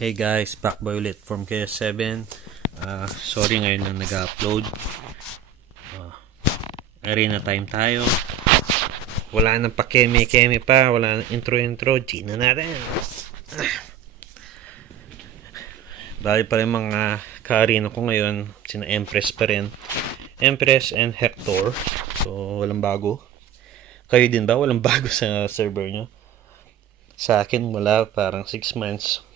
Hey guys, back by ulit from KS7. Sorry ngayon lang nag-upload. Arena time tayo. Wala nang pa-keme-keme pa. Wala nang intro-intro. G na natin. Dahil pa rin mga ka-arena ko ngayon. Sina Empress pa rin. Empress and Hector. So, walang bago. Kayo din ba? Walang bago sa server nyo? Sa akin, wala. Parang 6 months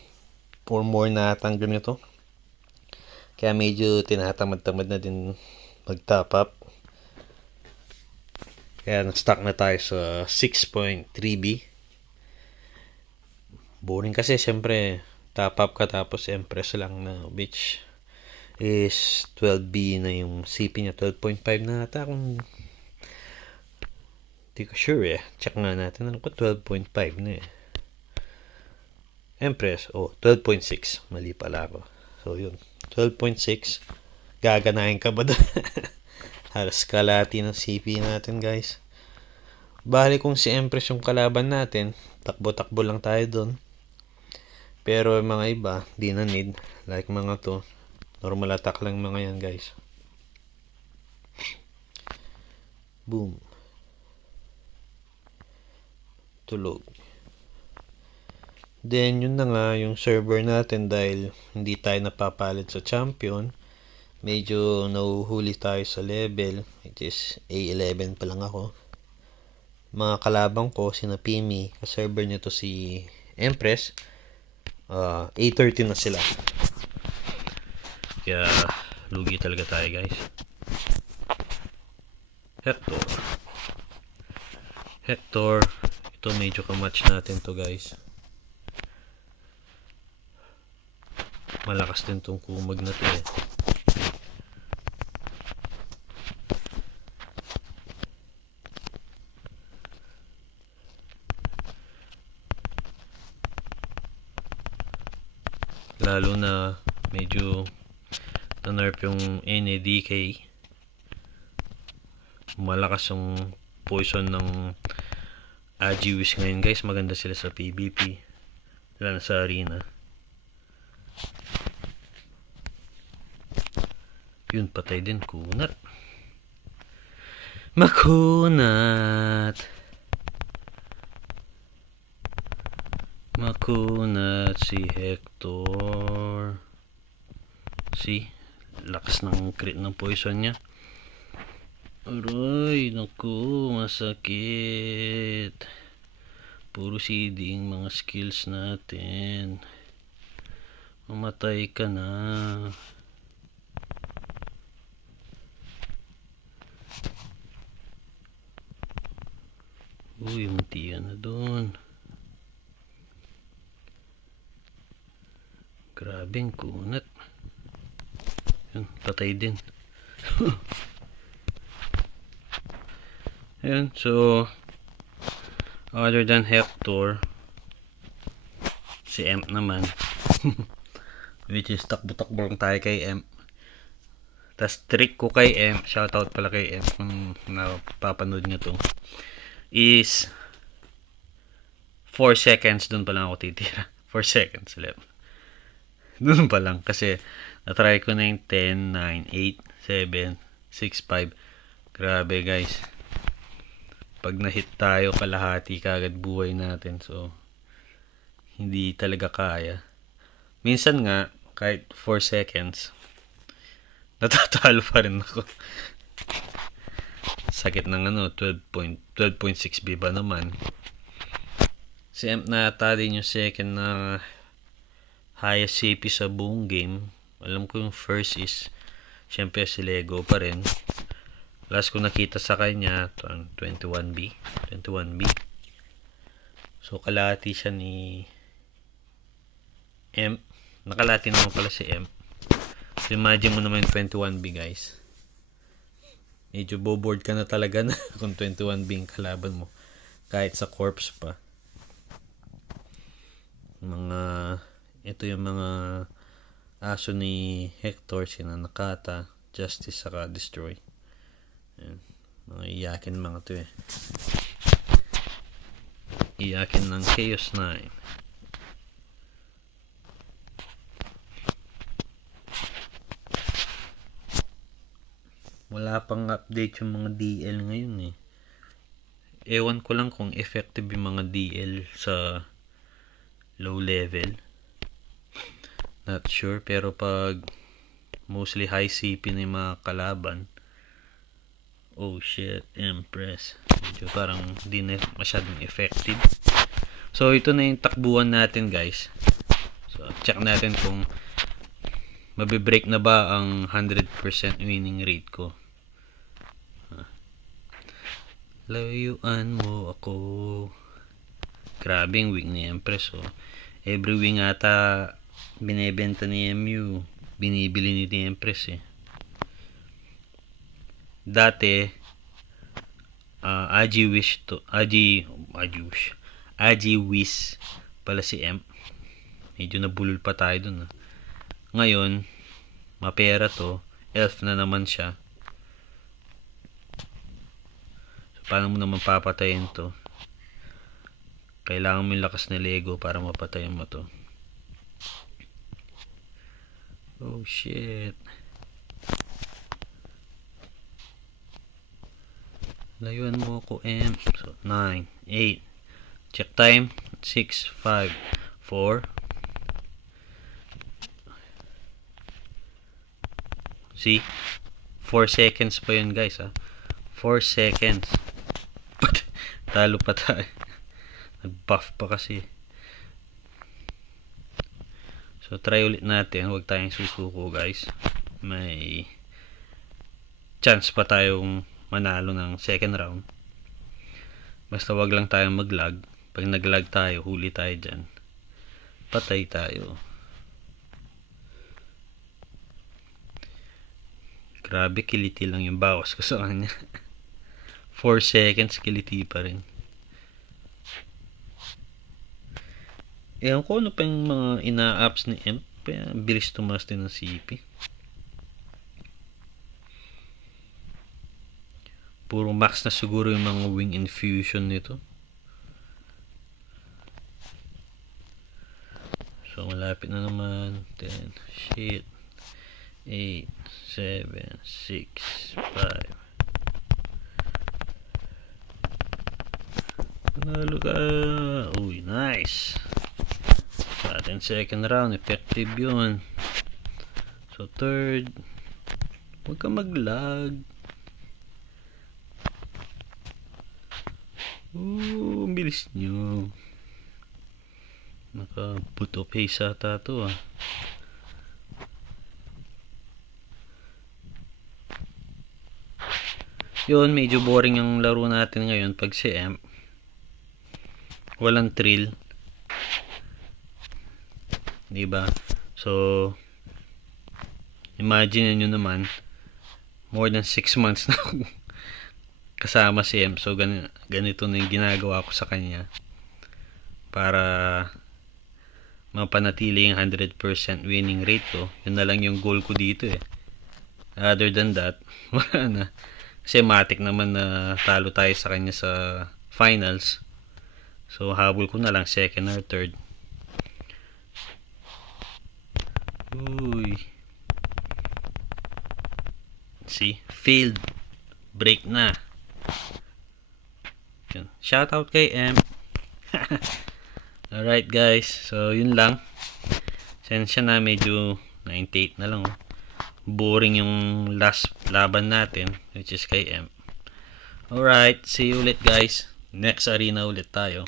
or more na atang ganito. Kaya medyo tinatamad-tamad na din mag-top up. Kaya nag-stock na tayo sa 6.3B. Boring kasi syempre top up ka tapos Empress lang na which is 12B na yung CP niya. 12.5 na ata kung hindi ko sure eh. Check nga natin. Ano ko 12.5 na eh. Empress, 12.6. Mali pala ako. So, yun. 12.6. Gaganahin ka ba doon? Halos kalahati ng CP natin, guys. Bali kung si Empress yung kalaban natin, takbo-takbo lang tayo doon. Pero mga iba, di na need. Like mga to. Normal attack lang mga yan, guys. Boom. Tulog. Then, yun na nga, yung server natin dahil hindi tayo napapalit sa champion. Medyo nahuhuli tayo sa level, which is A11 pa lang ako. Mga kalabang ko, sina Pimi, ka-server nito si Empress, A13 na sila. Kaya, lugi talaga tayo, guys. Hector, ito medyo kamatch natin to, guys. Malakas din tong kumag na to eh. Lalo na medyo na-nerf yung NADK. Malakas yung poison ng Agiwis ngayon, guys. Maganda sila sa PvP. Lalo na sa arena. Yun, patay din. Kunat. Makunat. Makunat si Hector. See? Lakas ng crit ng poison niya. Aray, naku. Masakit. Puro seeding mga skills natin. Mamatay ka na. Uy, munti na doon. Grabe ang kunat. Yun, patay din. Ayun, so other than Hector, si Emp naman. Which is takbo-takbo lang tayo kay Emp. Tas trick ko kay Emp, shoutout pala kay Emp kung napapanood nyo to, is 4 seconds dun pa lang ako titira. 4 seconds left. Dun pa lang kasi na-try ko na yung 10, 9, 8, 7, 6, 5. Grabe guys. Pag na-hit tayo, kalahati kagad buhay natin. So, hindi talaga kaya. Minsan nga, kahit 4 seconds, natatalo pa rin ako. Sakit ng 12.6B ba naman. Si Emp na din yung second na highest CP sa buong game. Alam ko yung first is syempre si Lego pa rin. Last ko nakita sa kanya 21B. So kalahati siya ni Emp. Nakalahati naman pala si Emp. So imagine mo naman yung 21B guys. Medyo boboard ka na talaga na kung 21B yung kalaban mo. Kahit sa corpse pa. Ito yung mga aso ni Hector, sina Nakata, Justice, saka Destroy. Ayan. Mga iyakin mga to eh. Iyakin ng Chaos 9. wala pang update yung mga DL ngayon eh. Ewan ko lang kung effective yung mga DL sa low level. Not sure, pero pag mostly high CP na yung mga kalaban, oh shit, Empress, medyo parang di na masyadong effective. So ito na yung takbuhan natin guys. So check natin kung mabibreak na ba ang 100% winning rate ko. Layuan mo ako. Grabe yung wing ni Empress. So, every wing ata binebenta ni MU, binibili ni Empress eh. Dati Aji Wish pala si M. Medyo nabulol pa tayo dun. Ngayon, mapera to. Elf na naman siya. So, paano mo naman papatayin to? Kailangan mo yung lakas na Lego para mapatayin mo to. Oh shit. Layuan mo ako M. So 9, 8. Check time. 6, 5, 4. See? 4 seconds pa yun guys ha. 4 seconds. Talo pa tayo. Nag-buff pa kasi. So try ulit natin. Huwag tayong susuko guys. May chance pa tayong manalo ng second round. Basta wag lang tayong mag-lag. Pag nag-lag tayo, huli tayo dyan. Patay tayo. Grabe, kiliti lang yung bawas ko sa kanya. 4 seconds, kiliti pa rin. Ewan ko ano pa yung mga ina-apps ni M. Bilis tumaas din ng CP. Puro max na siguro yung mga wing infusion nito. So malapit na naman. 10, shit. 8, 7, 6, 5. Panalo ka. Uy, nice. Sa atin second round, effective yun. So third, huwag ka mag-lag. Ang bilis nyo. Naka-put of haste ata to ah. Yun, medyo boring yung laro natin ngayon pag si M. Walang thrill. Diba? So, imagine nyo naman, more than 6 months na kasama si M. So, ganito na yung ginagawa ko sa kanya para mapanatili yung 100% winning rate ko. Yun na lang yung goal ko dito eh. Other than that, wala na. Kasi matik naman na talo tayo sa kanya sa finals. So, habol ko na lang second or third. Uy. See? Failed. Break na. Shoutout kay M. Alright guys. So, yun lang. Sensya na medyo 98 na lang. Oh. Boring yung last laban natin. Which is kay M. Alright. See you ulit guys. Next arena ulit tayo.